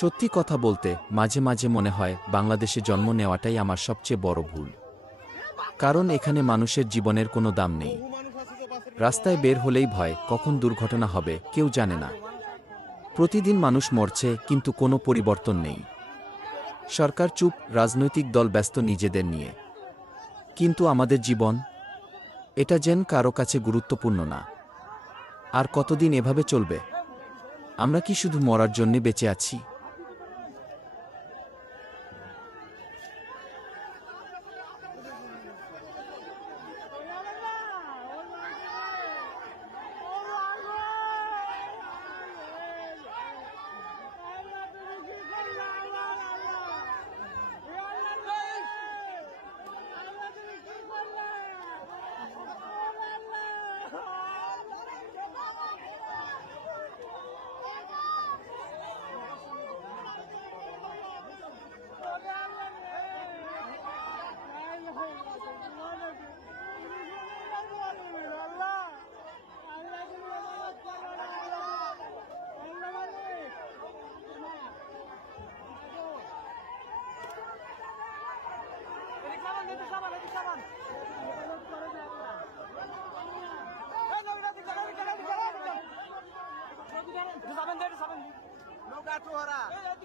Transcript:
সত্যি কথা বলতে মাঝে মাঝে মনে হয় বাংলাদেশে জন্ম নেওয়াটাই আমার সবচেয়ে বড় ভুল। কারণ এখানে মানুষের জীবনের কোনো দাম নেই। রাস্তায় বের হলেই ভয়, কখন দুর্ঘটনা হবে কেউ জানে না। প্রতিদিন মানুষ মরছে, কিন্তু কোনো পরিবর্তন নেই। সরকার চুপ, রাজনৈতিক দল ব্যস্ত নিজেদের নিয়ে। কিন্তু আমাদের জীবন, এটা যেন কারো কাছে গুরুত্বপূর্ণ না। আর কতদিন এভাবে চলবে? আমরা কি শুধু মরার জন্যে বেঁচে আছি? Look at